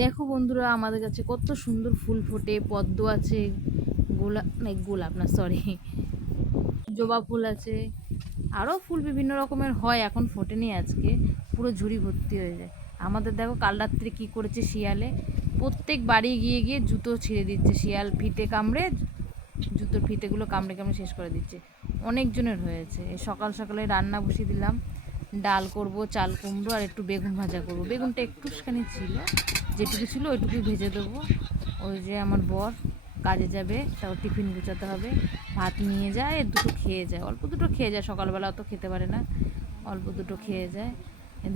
দেখো বন্ধুরা, আমাদের কাছে কত সুন্দর ফুল ফোটে। পদ্ম আছে, গোলাপ না, সরি, জবা ফুল আছে, আরও ফুল বিভিন্ন রকমের হয়, এখন ফোটেনি। আজকে পুরো ঝুড়ি ভর্তি হয়ে যায়। আমাদের দেখো কাল রাত্রে কী করেছে শিয়ালে, প্রত্যেক বাড়ি গিয়ে গিয়ে জুতো ছিঁড়ে দিচ্ছে। শিয়াল ফিতে কামড়ে, জুতোর ফিতেগুলো কামড়ে কামড়ে শেষ করে দিচ্ছে। অনেকজনের হয়েছে। সকাল সকালে রান্না বসিয়ে দিলাম, ডাল করব, চাল কুমড়ো আর একটু বেগুন ভাজা করব। বেগুনটা একটুখানি ছিল, যেটুকু ছিল ওইটুকুই ভেজে দেবো। ওই যে আমার বর কাজে যাবে, তাও টিফিন গুছাতে হবে। ভাত নিয়ে যায়, দুটো খেয়ে যায়, অল্প দুটো খেয়ে যায়, সকালবেলা অত খেতে পারে না, অল্প দুটো খেয়ে যায়।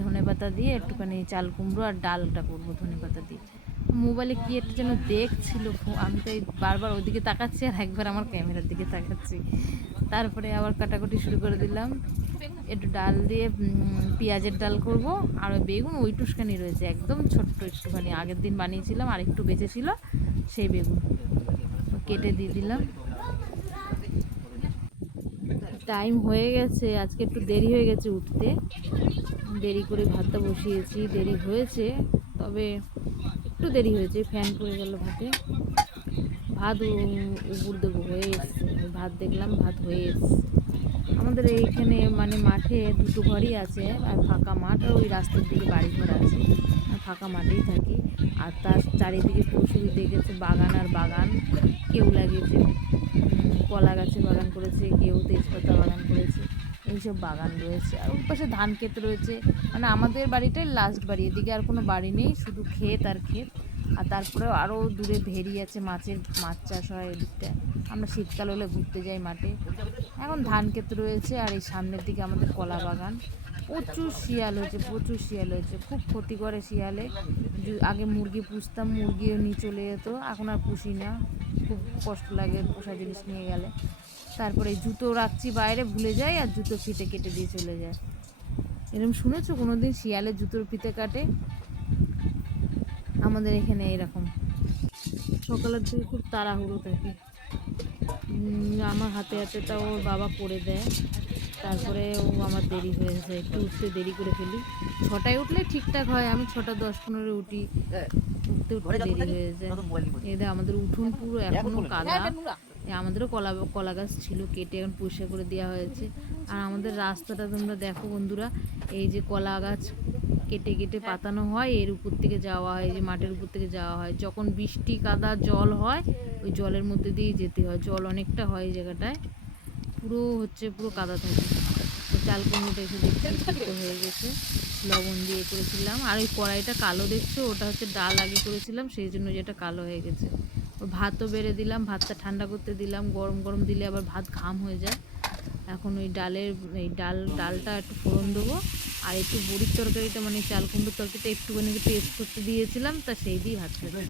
ধনে পাতা দিয়ে একটুখানি চাল কুমড়ো আর ডালটা করবো ধনে পাতা দিয়ে। মোবাইলে কি একটা যেন দেখছিল, আমি তো বারবার ওইদিকে তাকাচ্ছি আর একবার আমার ক্যামেরার দিকে তাকাচ্ছি। তারপরে আবার কাটাকুটি শুরু করে দিলাম। একটু ডাল দিয়ে পেঁয়াজের ডাল করব। আর ওই বেগুন ওইটুখানি রয়েছে, একদম ছোট্ট একটুখানি, আগের দিন বানিয়েছিলাম আর একটু বেঁচেছিল, সেই বেগুন কেটে দিয়ে দিলাম। টাইম হয়ে গেছে, আজকে একটু দেরি হয়ে গেছে উঠতে, দেরি করে ভাতটা বসিয়েছি। দেরি হয়েছে, তবে একটু দেরি হয়েছে, ফ্যান পড়ে গেল ভাতে। ভাত উপর দেবো, হয়ে এসছে ভাত, দেখলাম ভাত হয়ে এসছে। আমাদের এইখানে মানে মাঠে দুটো ঘরই আছে, আর ফাঁকা মাঠ, আর ওই রাস্তার দিকে বাড়ি ঘর আছে, ফাঁকা মাঠেই থাকি। আর তার চারিদিকে পশু দেখেছে বাগান আর বাগান। কেউ লাগিয়েছে কলা গাছের বাগান করেছে, কেউ তেজপাতা বাগান করেছে, এইসব বাগান রয়েছে। আর ওর পাশে ধান ক্ষেত রয়েছে। মানে আমাদের বাড়িটাই লাস্ট বাড়ি, এদিকে আর কোনো বাড়ি নেই, শুধু ক্ষেত আর ক্ষেত। আর তারপরে আরও দূরে ভেরি আছে, মাছ চাষ হয় এদিকটায়। আমরা শীতকাল হলে ঘুরতে যাই মাঠে। এখন ধান ক্ষেত রয়েছে, আর এই সামনের দিকে আমাদের কলা বাগান। প্রচুর শিয়াল হয়েছে, প্রচুর শিয়াল হয়েছে, খুব ক্ষতি করে শিয়ালে। আগে মুরগি পুষতাম, মুরগিও নিয়ে চলে যেত, এখন আর পুষি না, খুব কষ্ট লাগে পোষা জিনিস নিয়ে গেলে। তারপরে জুতো রাখছি বাইরে, ভুলে যাই, আর জুতো ফিতে কেটে দিয়ে চলে যায়। এরকম শুনেছো কোনো দিন শিয়ালে জুতোর ফিতে কাটে? আমাদের এখানে এরকম সকালের দিকে খুব তাড়াহুড়ো থাকে। আমার হাতে হাতে তাও ওর বাবা করে দেয়, তারপরে আমার দেরি হয়ে যায়, একটু উঠতে দেরি করে ফেলি। 6টায় উঠলে ঠিকঠাক হয়, আমি 6:10-15 উঠি, উঠতে উঠতে দেরি হয়ে যায়। এদের আমাদের উঠোন পুরো এখনও কাদা। আমাদেরও কলা গাছ ছিল, কেটে এখন পরিষ্কার করে দেওয়া হয়েছে। আর আমাদের রাস্তাটা তোমরা দেখো বন্ধুরা, এই যে কলা গাছ কেটে কেটে পাতানো হয়, এর উপর থেকে যাওয়া হয়, এই যে মাঠের উপর থেকে যাওয়া হয়। যখন বৃষ্টি কাদা জল হয়, ওই জলের মধ্যে দিয়েই যেতে হয়, জল অনেকটা হয় এই জায়গাটায়, পুরো কাদা থাকে। চাল কুমড়োটা এসে দেখছি হয়ে গেছে, লবণ দিয়ে করেছিলাম। আর ওই কড়াইটা কালো দেখছো, ওটা হচ্ছে ডাল আগে করেছিলাম, সেই জন্য যেটা কালো হয়ে গেছে। ভাতও বেড়ে দিলাম, ভাতটা ঠান্ডা করতে দিলাম, গরম গরম দিলে আবার ভাত ঘাম হয়ে যায়। এখন ওই ডালটা একটু ফোড়ন দেবো, আর একটু বড়ির তরকারিটা মানে চাল কুমড়োর তরকারিটা একটুখানি পেস্ট করতে দিয়েছিলাম, তা সেই দিয়ে ভাত খাবো।